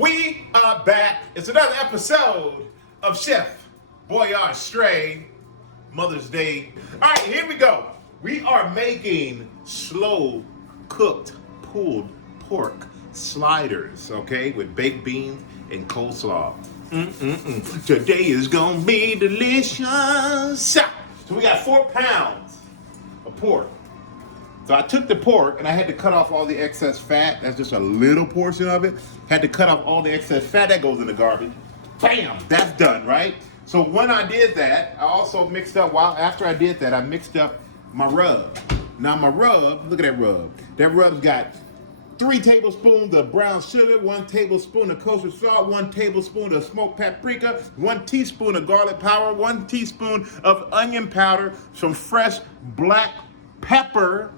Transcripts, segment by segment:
We are back. It's another episode of Chef Boyard Strahan Mother's Day. All right, here we go. We are making slow cooked pulled pork sliders, okay, with baked beans and coleslaw. Today is gonna be delicious. So we got 4 pounds of pork. So I took the pork and I had to cut off all the excess fat. That's just a little portion of it. Had to cut off all the excess fat. That goes in the garbage. Bam! That's done, right? So when I did that, I also mixed up, after I did that, I mixed up my rub. Now my rub, look at that rub. That rub's got 3 tablespoons of brown sugar, 1 tablespoon of kosher salt, 1 tablespoon of smoked paprika, 1 teaspoon of garlic powder, 1 teaspoon of onion powder, some fresh black pepper.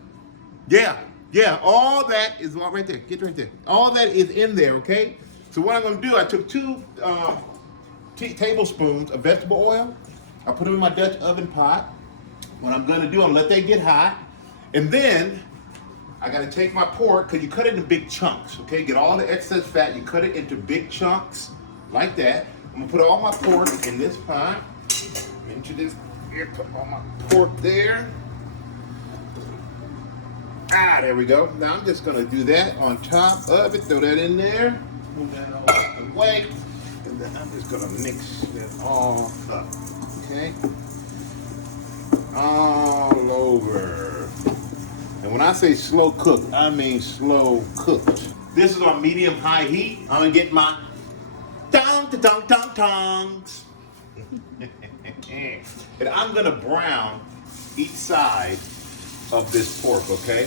Yeah, all that is all right there. Get right there. All that is in there, okay? So what I'm gonna do, I took 2 tablespoons of vegetable oil. I put them in my Dutch oven pot. What I'm gonna do, I'm gonna let that get hot. And then, I gotta take my pork, because you cut it into big chunks, okay? Get all the excess fat, you cut it into big chunks, like that. I'm gonna put all my pork in this pot. Into this, here, put all my pork there. There we go. Now I'm just gonna do that on top of it, throw that in there, move that all out of the way, and then I'm just gonna mix it all up, okay? All over. And when I say slow cooked, I mean slow cooked. This is on medium-high heat. I'm gonna get my tongs. And I'm gonna brown each side of this pork, okay?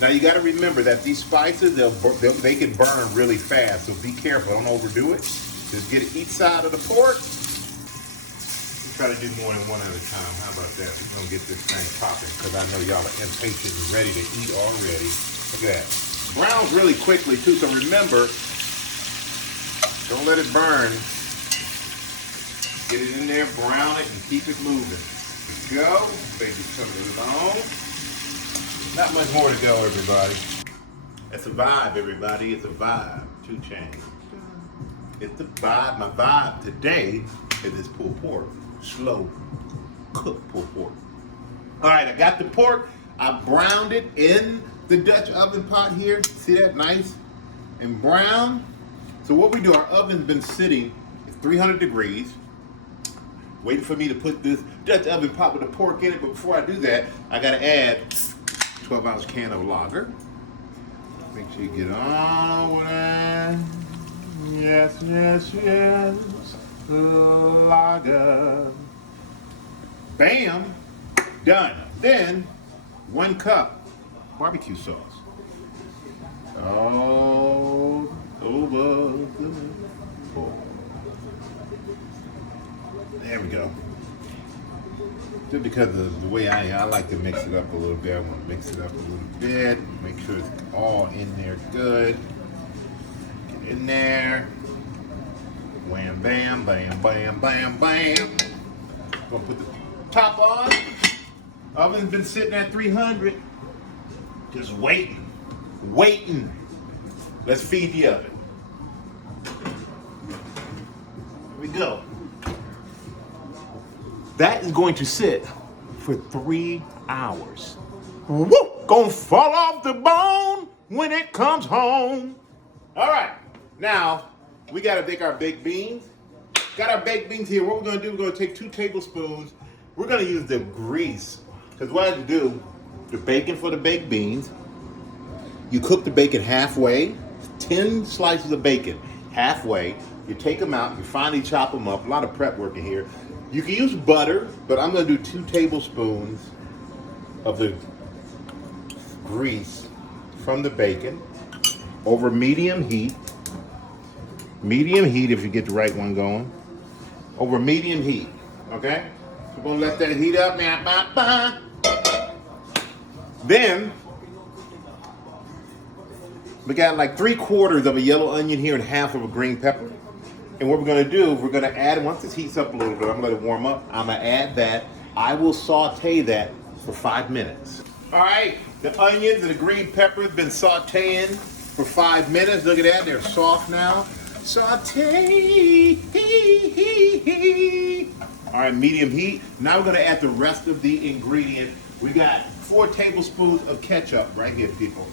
Now you got to remember that these spices, they can burn really fast, so be careful. Don't overdo it. Just get each side of the pork. Try to do more than one at a time. How about that? We're going to get this thing popping because I know y'all are impatient and ready to eat already. Look at that. Browns really quickly too, so remember, don't let it burn. Get it in there, brown it, and keep it moving. There we go. Baby, come along. Not much more to go, everybody. It's a vibe, everybody. It's a vibe. 2 Chainz. It's the vibe. My vibe today is this pulled pork. Slow cooked pulled pork. All right, I got the pork. I browned it in the Dutch oven pot here. See that? Nice and brown. So what we do, our oven's been sitting at 300 degrees, waiting for me to put this Dutch oven pot with the pork in it. But before I do that, I got to add 12-ounce can of lager. Make sure you get on with that. Yes. Lager. Bam. Done. Then 1 cup barbecue sauce. All over the pork. There we go. Just because of the way I like to mix it up a little bit. I want to mix it up a little bit. Make sure it's all in there good. Get in there. Wham, bam, bam, bam, bam, bam. Gonna put the top on. Oven's been sitting at 300. Just waiting. Let's feed the oven. Here we go. That is going to sit for 3 hours. Woo! Gonna fall off the bone when it comes home. All right, now we gotta make our baked beans. Got our baked beans here. What we're gonna do, we're gonna take 2 tablespoons. We're gonna use the grease, because what I have to do, the bacon for the baked beans, you cook the bacon halfway, 10 slices of bacon, halfway. You take them out, you finally chop them up. A lot of prep work in here. You can use butter, but I'm going to do 2 tablespoons of the grease from the bacon over medium heat. Medium heat, if you get the right one going. Over medium heat, okay? We're going to let that heat up. Then, we got like 3/4 of a yellow onion here and half of a green pepper. And what we're going to do, we're going to add, once this heats up a little bit, I'm going to let it warm up. I'm going to add that. I will saute that for 5 minutes. All right, the onions and the green pepper have been sauteing for 5 minutes. Look at that, they're soft now. Saute. All right, medium heat. Now we're gonna add the rest of the ingredient. We got 4 tablespoons of ketchup right here, people.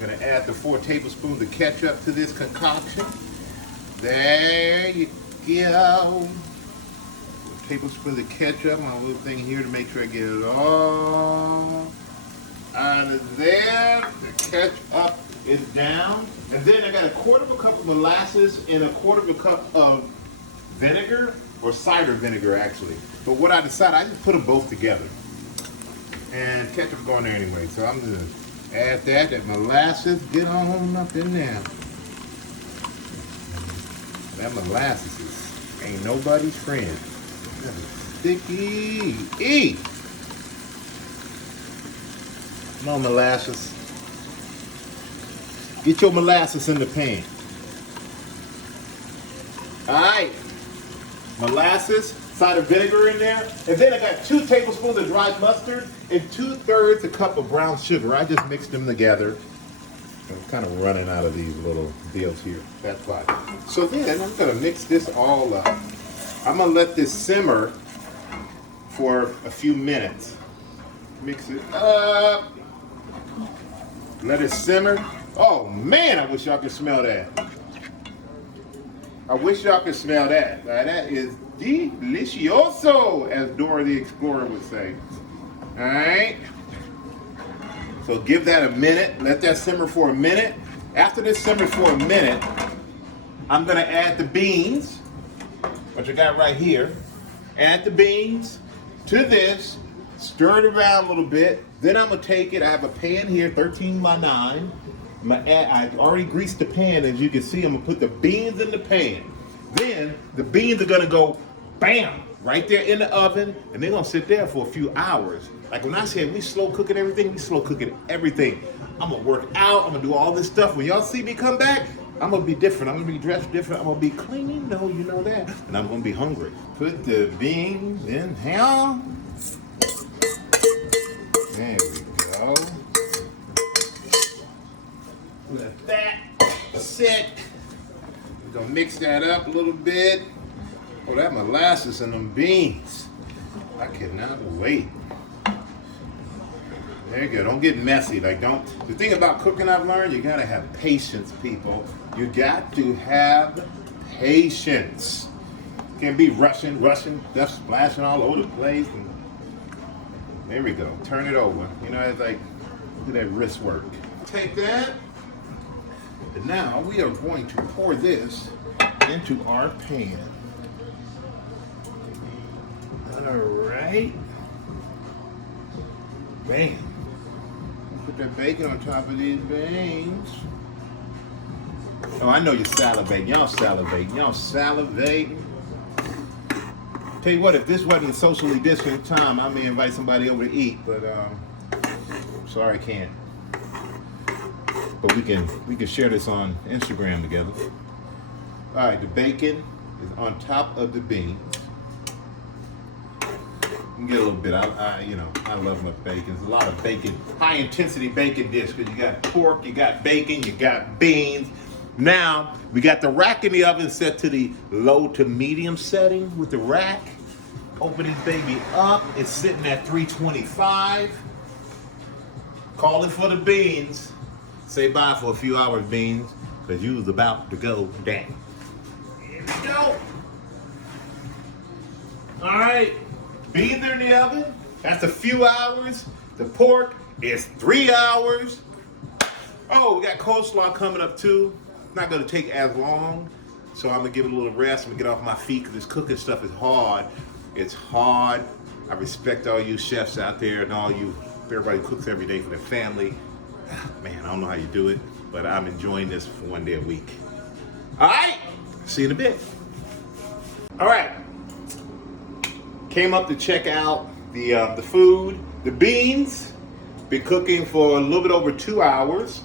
Gonna add the 4 tablespoons of ketchup to this concoction. There you go. 4 tablespoons of ketchup. My little thing here to make sure I get it all out of there. The ketchup is down. And then I got a 1/4 cup of molasses and a 1/4 cup of vinegar, or cider vinegar actually. But what I decided, I just put them both together. And ketchup's going there anyway, so I'm gonna add that molasses, get on up in there. That molasses ain't nobody's friend. That is sticky. Come on, molasses. Get your molasses in the pan. All right. Molasses, cider vinegar in there. And then I got 2 tablespoons of dry mustard and 2/3 a cup of brown sugar. I just mixed them together. I'm kind of running out of these little deals here. That's fine. So then I'm gonna mix this all up. I'm gonna let this simmer for a few minutes. Mix it up. Let it simmer. Oh man, I wish y'all could smell that. I wish y'all could smell that. Now, that is delicioso, as Dora the Explorer would say. All right. So give that a minute. Let that simmer for a minute. After this simmers for a minute, I'm gonna add the beans, which I got right here. Add the beans to this. Stir it around a little bit. Then I'm gonna take it. I have a pan here, 13 by 9. I already greased the pan, as you can see. I'm gonna put the beans in the pan. Then the beans are gonna go bam right there in the oven, and they're gonna sit there for a few hours. Like when I said we slow cooking everything, we slow cooking everything. I'm gonna work out, I'm gonna do all this stuff. When y'all see me come back, I'm gonna be different. I'm gonna be dressed different. I'm gonna be clean, no, you know that. And I'm gonna be hungry. Put the beans in here. There we go. Let that sit. We're gonna mix that up a little bit. Oh, that molasses and them beans. I cannot wait. There you go. Don't get messy. The thing about cooking I've learned, you gotta have patience, people. You got to have patience. Can't be rushing, stuff splashing all over the place. And there we go. Turn it over. You know, it's like, look at that wrist work. Take that. And now we are going to pour this into our pan. All right. Bam. Put that bacon on top of these beans. Oh, I know you're salivating. Y'all salivating. Tell you what, if this wasn't a socially distant time, I may invite somebody over to eat, but sorry I can't. But we can share this on Instagram together. All right, the bacon is on top of the beans. You can get a little bit. I love my bacon. There's a lot of bacon, high intensity bacon dish because you got pork, you got bacon, you got beans. Now we got the rack in the oven set to the low to medium setting with the rack. Open this baby up. It's sitting at 325. Calling for the beans. Say bye for a few hours, beans, because you was about to go down. Here we go. All right, beans are in the oven. That's a few hours. The pork is 3 hours. Oh, we got coleslaw coming up too. It's not gonna take as long, so I'm gonna give it a little rest. I'm gonna get off my feet because this cooking stuff is hard. It's hard. I respect all you chefs out there and everybody who cooks every day for their family. Man, I don't know how you do it, but I'm enjoying this for 1 day a week. All right, see you in a bit. All right, came up to check out the food. The beans, been cooking for a little bit over 2 hours.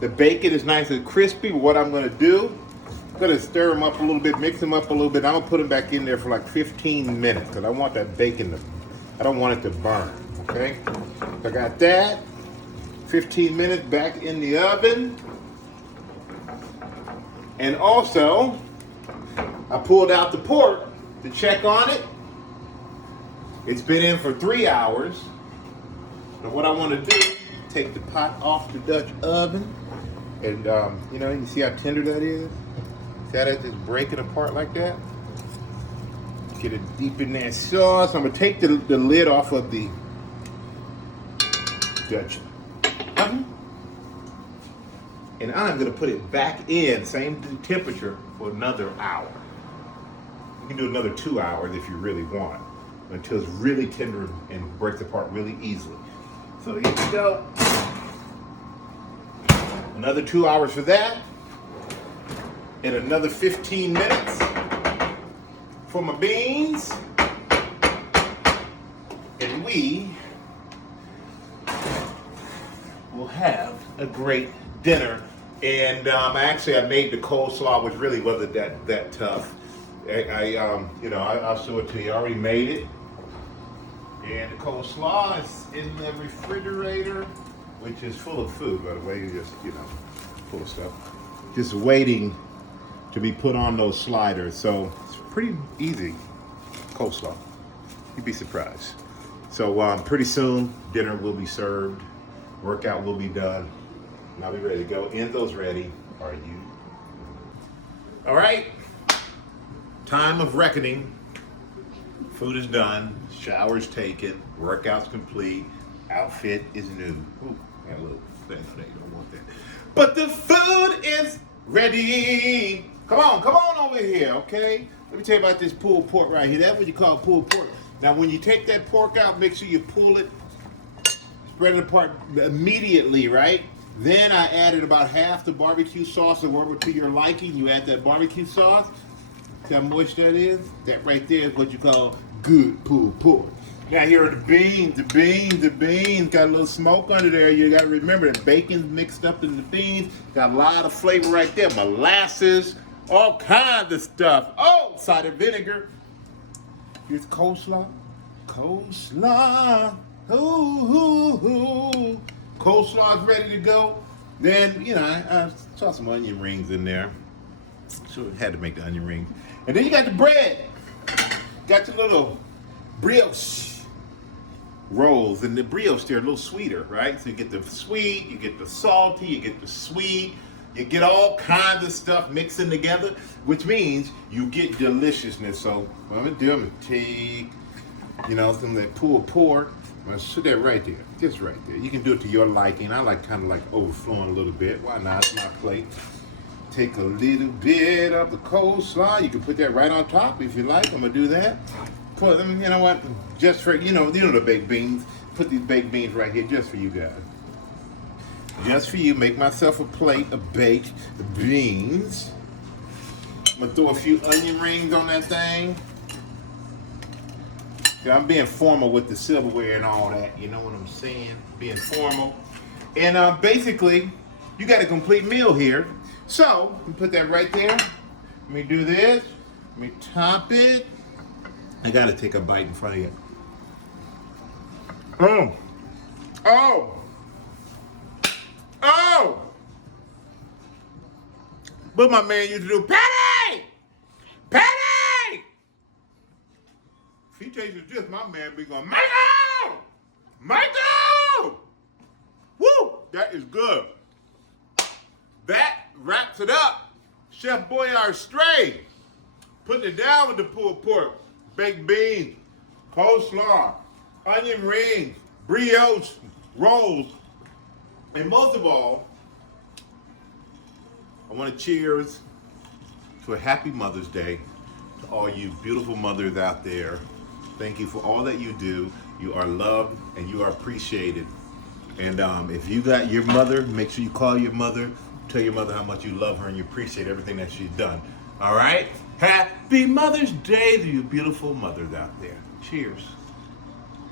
The bacon is nice and crispy. What I'm gonna do, I'm gonna stir them up a little bit, mix them up a little bit. I'm gonna put them back in there for like 15 minutes because I want that bacon I don't want it to burn, okay? So I got that. 15 minutes back in the oven. And also, I pulled out the pork to check on it. It's been in for 3 hours. Now what I want to do, take the pot off the Dutch oven. And, you see how tender that is? See how that's just breaking apart like that? Get it deep in that sauce. I'm going to take the lid off of the Dutch oven. And I'm going to put it back in, same temperature, for another hour. You can do another 2 hours if you really want, until it's really tender and breaks apart really easily. So here we go. Another 2 hours for that. And another 15 minutes for my beans. And we will have a great dinner. And actually, I made the coleslaw, which really wasn't that tough. I'll show it to you. I already made it. And the coleslaw is in the refrigerator, which is full of food, by the way. Just, full of stuff. Just waiting to be put on those sliders. So it's pretty easy coleslaw. You'd be surprised. So pretty soon, dinner will be served. Workout will be done. And I'll be ready to go. Enzo's ready. Are you? All right. Time of reckoning. Food is done. Shower's taken. Workout's complete. Outfit is new. Ooh, got a little thing on there. You don't want that. But the food is ready. Come on over here, okay? Let me tell you about this pulled pork right here. That's what you call pulled pork. Now, when you take that pork out, make sure you pull it, spread it apart immediately, right? Then I added about half the barbecue sauce, or whatever to your liking. You add that barbecue sauce. See how moist that is? That right there is what you call good pulled pork. Now here are the beans. The beans got a little smoke under there. You got to remember that bacon's mixed up in the beans. Got a lot of flavor right there. Molasses, all kinds of stuff. Oh, cider vinegar. Here's coleslaw. Coleslaw. Ooh. Coleslaw's ready to go. Then, I saw some onion rings in there. So had to make the onion rings. And then you got the bread. Got your little brioche rolls. And the brioche, they're a little sweeter, right? So you get the sweet, you get the salty, you get the sweet. You get all kinds of stuff mixing together, which means you get deliciousness. So what I'm going to do, I'm going to take, some of that pulled pork. I'm going to put that right there, just right there. You can do it to your liking. I like kind of like overflowing a little bit. Why not? It's my plate. Take a little bit of the coleslaw. You can put that right on top if you like. I'm going to do that. Put them, you know what, just for, the baked beans. Put these baked beans right here just for you guys. Just for you, make myself a plate of baked beans. I'm going to throw a few onion rings on that thing. Yeah, I'm being formal with the silverware and all that. You know what I'm saying? Being formal. And basically, you got a complete meal here. So, put that right there. Let me do this. Let me top it. I got to take a bite in front of you. Oh! But my man used to do, Patty! If he tastes this, my man be going, Michael! Woo! That is good. That wraps it up. Chef Boyardee Strahan putting it down with the pulled pork, baked beans, coleslaw, onion rings, brioche rolls, and most of all, I want to cheers to a happy Mother's Day to all you beautiful mothers out there. Thank you for all that you do. You are loved and you are appreciated. And if you got your mother, make sure you call your mother. Tell your mother how much you love her and you appreciate everything that she's done. All right? Happy Mother's Day to you beautiful mothers out there. Cheers.